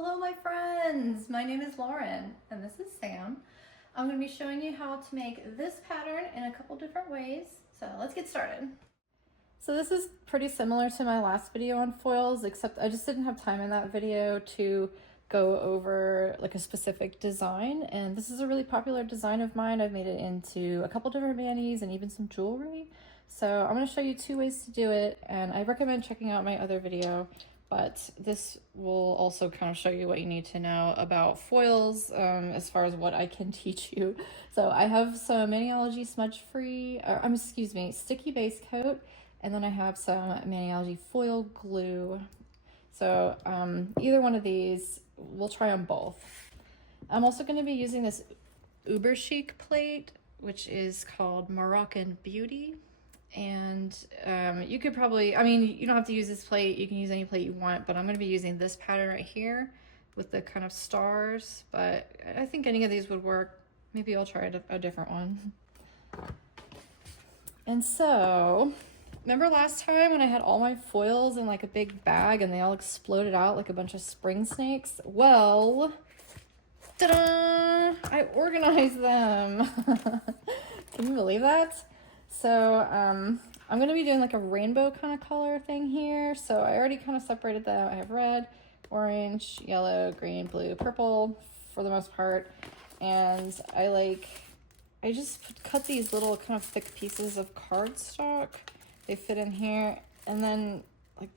Hello my friends, my name is Lauren and this is Sam. I'm going to be showing you how to make this pattern in a couple different ways. So let's get started. So this is pretty similar to my last video on foils, except I just didn't have time in that video to go over like a specific design, and this is a really popular design of mine. I've made it into a couple different manis and even some jewelry. So I'm going to show you two ways to do it, and I recommend checking out my other video, but this will also kind of show you what you need to know about foils as far as what I can teach you. So I have some Maniology smudge free, sticky base coat, and then I have some Maniology foil glue. So either one of these, we'll try on both. I'm also going to be using this Uber Chic plate, which is called Moroccan Beauty. And you could probably, you don't have to use this plate, you can use any plate you want, but I'm going to be using this pattern right here with the kind of stars, but I think any of these would work. Maybe I'll try a different one. And so, remember last time when I had all my foils in like a big bag and they all exploded out like a bunch of spring snakes? Well, ta-da! I organized them. Can you believe that? So I'm going to be doing like a rainbow kind of color thing here. So I already kind of separated them. I have red, orange, yellow, green, blue, purple for the most part. And I just cut these little kind of thick pieces of cardstock. They fit in here. And then, like,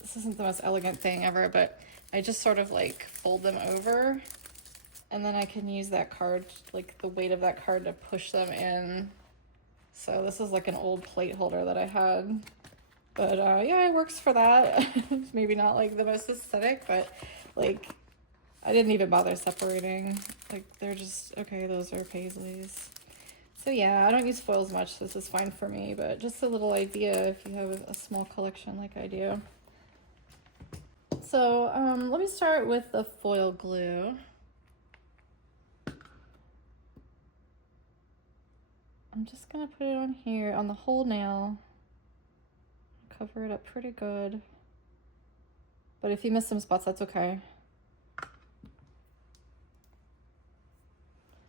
this isn't the most elegant thing ever, but I just sort of like fold them over. And then I can use that card, like the weight of that card, to push them in. So this is like an old plate holder that I had, but yeah, it works for that. It's maybe not like the most aesthetic, but like I didn't even bother separating. Like they're just, okay, those are paisleys. So yeah, I don't use foils much. This is fine for me, but just a little idea if you have a small collection like I do. So let me start with the foil glue. I'm just gonna put it on here on the whole nail, cover it up pretty good, but if you miss some spots, that's okay.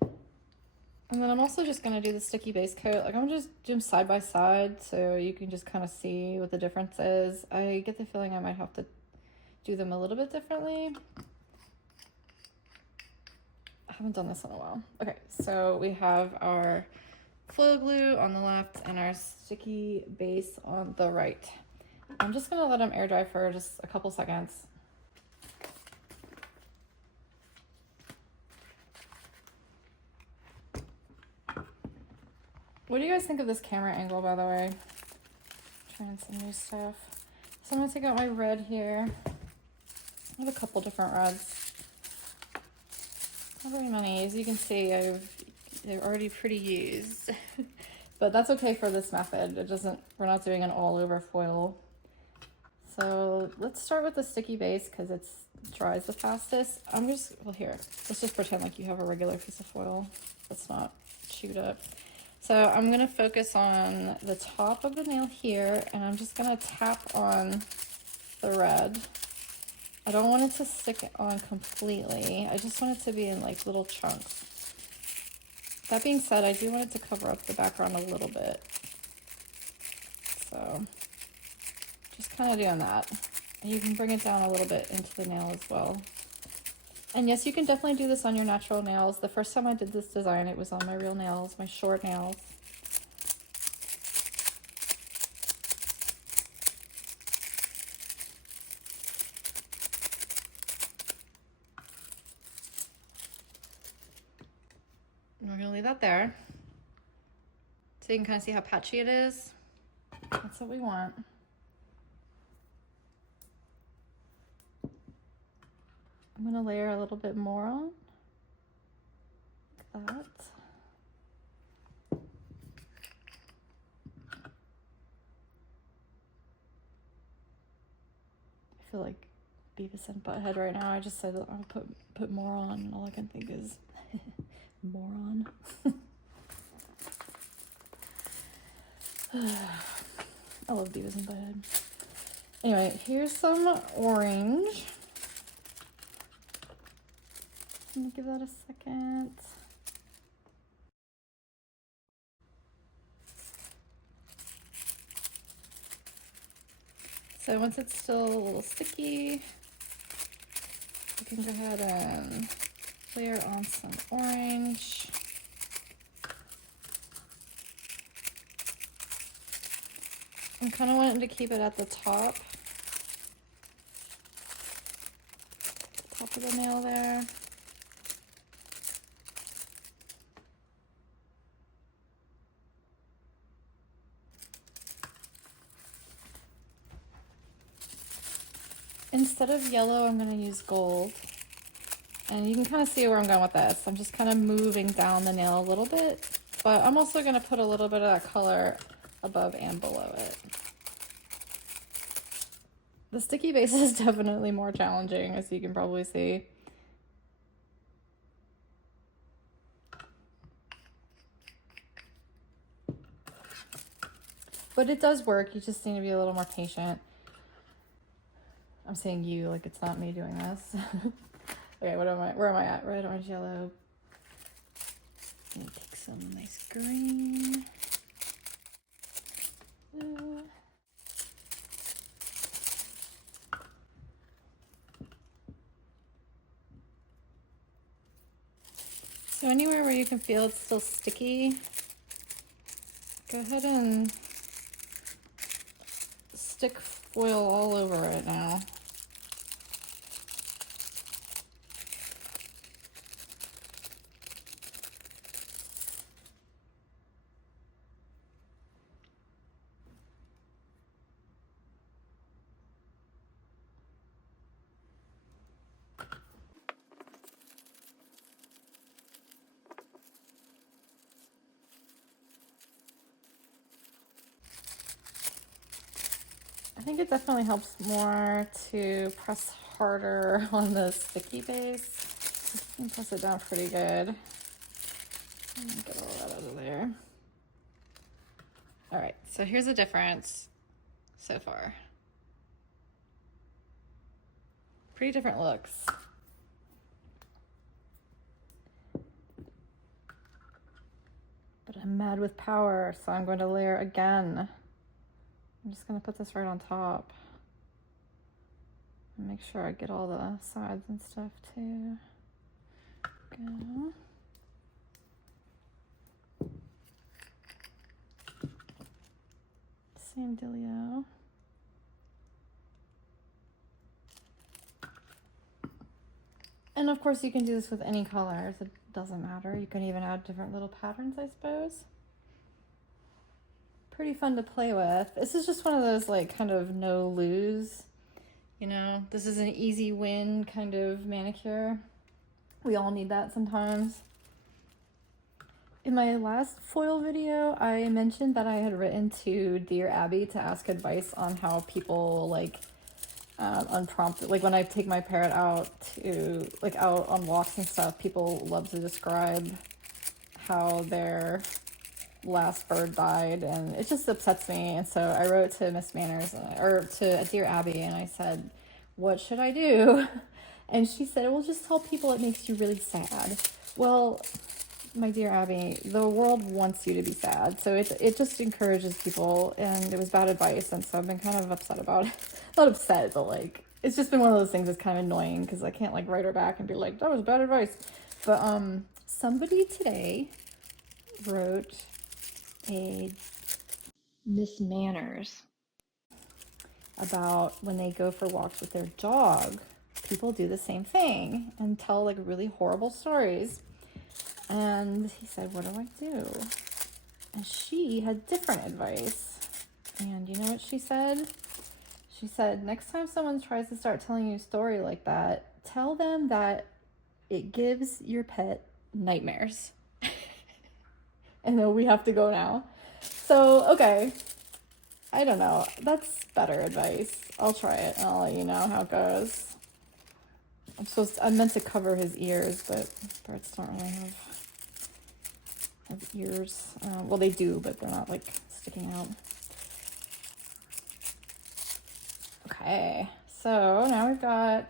And then I'm also just gonna do the sticky base coat. Like I'm gonna just do them side by side so you can just kind of see what the difference is. I get the feeling I might have to do them a little bit differently. I haven't done this in a while. Okay, so we have our foil glue on the left and our sticky base on the right. I'm just gonna let them air dry for just a couple seconds. What do you guys think of this camera angle, by the way? Trying some new stuff. So I'm gonna take out my red here. I have a couple different reds. Not very many. As you can see, they're already pretty used, but that's okay for this method. We're not doing an all over foil. So let's start with the sticky base because it dries the fastest. Let's just pretend like you have a regular piece of foil that's not chewed up. So I'm gonna focus on the top of the nail here, and I'm just gonna tap on the red. I don't want it to stick on completely. I just want it to be in like little chunks. That being said, I do want it to cover up the background a little bit. So just kind of doing that. And you can bring it down a little bit into the nail as well. And yes, you can definitely do this on your natural nails. The first time I did this design, it was on my real nails, my short nails. And we're gonna leave that there. So you can kind of see how patchy it is. That's what we want. I'm gonna layer a little bit more on, like that. I feel like Beavis and Butthead right now. I just said that I'll put more on, and all I can think is moron. I love Beavis and Butthead. Anyway, here's some orange. I'm gonna give that a second. So once it's still a little sticky, you can go ahead and layer on some orange. I'm kind of wanting to keep it at the top of the nail there. Instead of yellow, I'm going to use gold. And you can kind of see where I'm going with this. I'm just kind of moving down the nail a little bit, but I'm also going to put a little bit of that color above and below it. The sticky base is definitely more challenging, as you can probably see. But it does work. You just need to be a little more patient. I'm saying you, like it's not me doing this. Okay, where am I at? Red, orange, yellow. I'm gonna take some nice green. So anywhere where you can feel it's still sticky, go ahead and stick foil all over it now. I think it definitely helps more to press harder on the sticky base. You can press it down pretty good. Get all that out of there. All right, so here's the difference so far. Pretty different looks. But I'm mad with power, so I'm going to layer again. I'm just gonna put this right on top. And make sure I get all the sides and stuff too. Go. Same dealio. And of course you can do this with any colors, it doesn't matter. You can even add different little patterns, I suppose. Pretty fun to play with. This is just one of those like kind of no lose, you know, this is an easy win kind of manicure. We all need that sometimes. In my last foil video, I mentioned that I had written to Dear Abby to ask advice on how people like unprompted, like when I take my parrot out to like out on walks and stuff, people love to describe how their last bird died, and it just upsets me. And so I wrote to Miss Manners, or to Dear Abby, and I said, what should I do? And she said, well, just tell people it makes you really sad. Well, my dear Abby, the world wants you to be sad, so it just encourages people, and it was bad advice, and so I've been kind of upset about it. Not upset, but like it's just been one of those things that's kind of annoying because I can't like write her back and be like, that was bad advice. But somebody today wrote a Miss Manners about when they go for walks with their dog, people do the same thing and tell like really horrible stories. And he said, what do I do? And she had different advice. And you know what she said? She said, next time someone tries to start telling you a story like that, tell them that it gives your pet nightmares. And then we have to go now. So, okay. I don't know. That's better advice. I'll try it and I'll let you know how it goes. I'm meant to cover his ears, but birds don't really have ears. Well, they do, but they're not like sticking out. Okay, so now we've got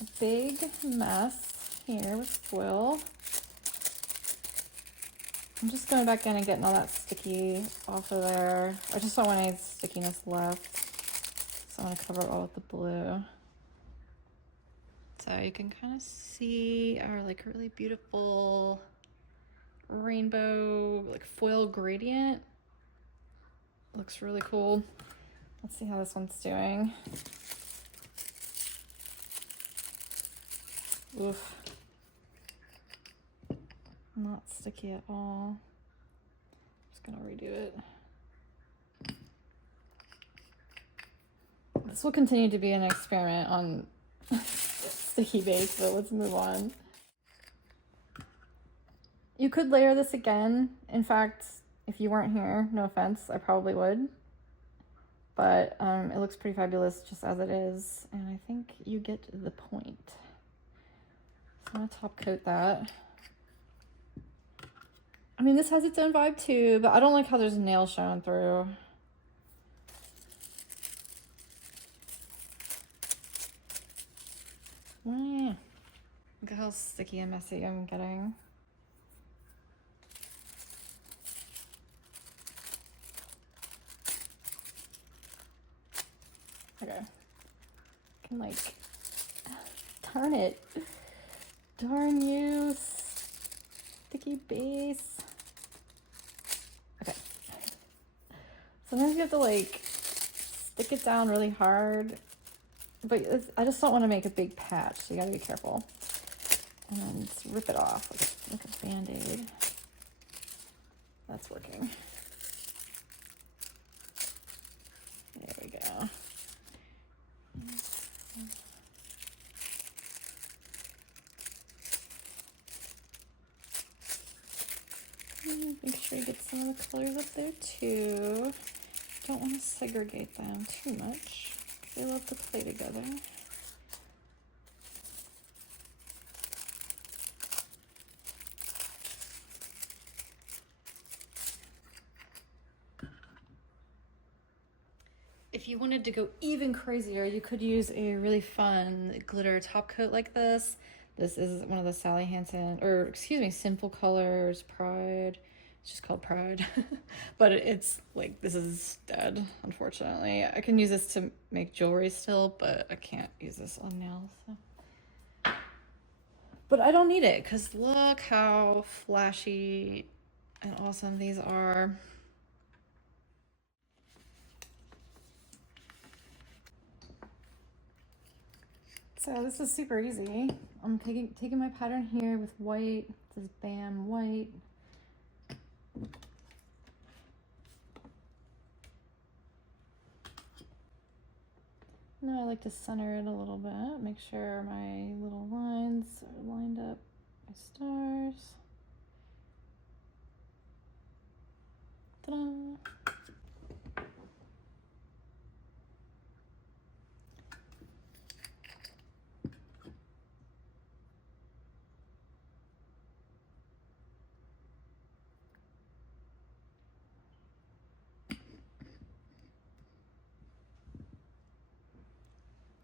a big mess here with foil. I'm just going back in and getting all that sticky off of there. I just don't want any stickiness left. So I'm going to cover it all with the blue. So you can kind of see our like really beautiful rainbow like foil gradient. Looks really cool. Let's see how this one's doing. Oof. Not sticky at all. Just gonna redo it. This will continue to be an experiment on sticky bake, but let's move on. You could layer this again. In fact, if you weren't here, no offense, I probably would. But it looks pretty fabulous just as it is, and I think you get the point. So I'm gonna top coat that. I mean, this has its own vibe too, but I don't like how there's nails showing through. Look at how sticky and messy I'm getting. Okay. I can like, darn it. Darn you, sticky base. Okay. Sometimes you have to like stick it down really hard, but I just don't want to make a big patch, so you gotta be careful. And then just rip it off like a Band-Aid. That's working. There we go. Make sure you get some of the colors up there too. Don't want to segregate them too much. They love to play together. If you wanted to go even crazier, you could use a really fun glitter top coat like this. This is one of the Sally Hansen, or excuse me, Simple Colors Pride. It's just called Pride. But it's like, this is dead, unfortunately. I can use this to make jewelry still, but I can't use this on nails. So. But I don't need it, because look how flashy and awesome these are. So this is super easy. I'm taking my pattern here with white. It says Bam White. Now I like to center it a little bit, make sure my little lines are lined up by stars. Ta-da!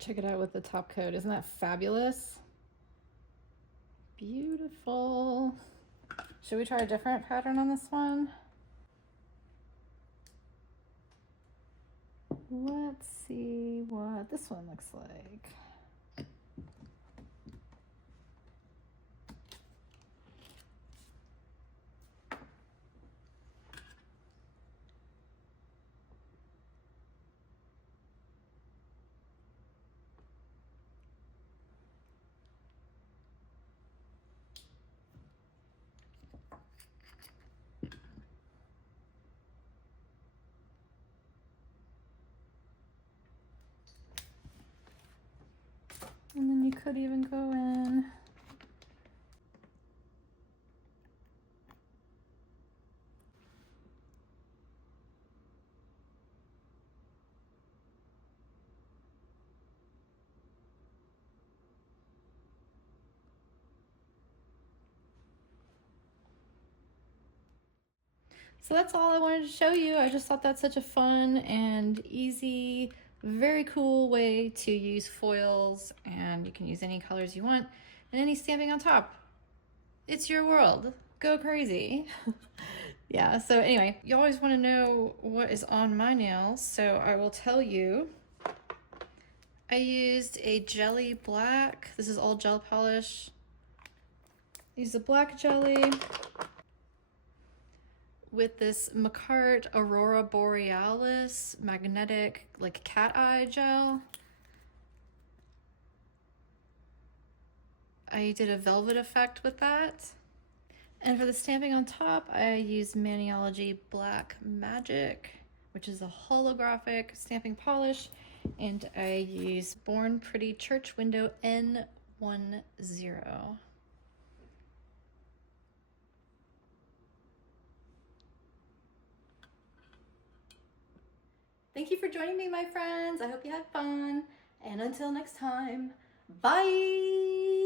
Check it out with the top coat. Isn't that fabulous? Beautiful. Should we try a different pattern on this one? Let's see what this one looks like. And then you could even go in So that's all I wanted to show you. I just thought that's such a fun and easy, very cool way to use foils, and you can use any colors you want. and any stamping on top. It's your world. Go crazy. Yeah, so anyway, you always want to know what is on my nails, so I will tell you. I used a jelly black. This is all gel polish. Use a black jelly with this Macart Aurora Borealis magnetic like cat eye gel. I did a velvet effect with that. And for the stamping on top, I used Maniology Black Magic, which is a holographic stamping polish. And I use Born Pretty Church Window N10. Thank you for joining me, my friends. I hope you had fun. And until next time, bye!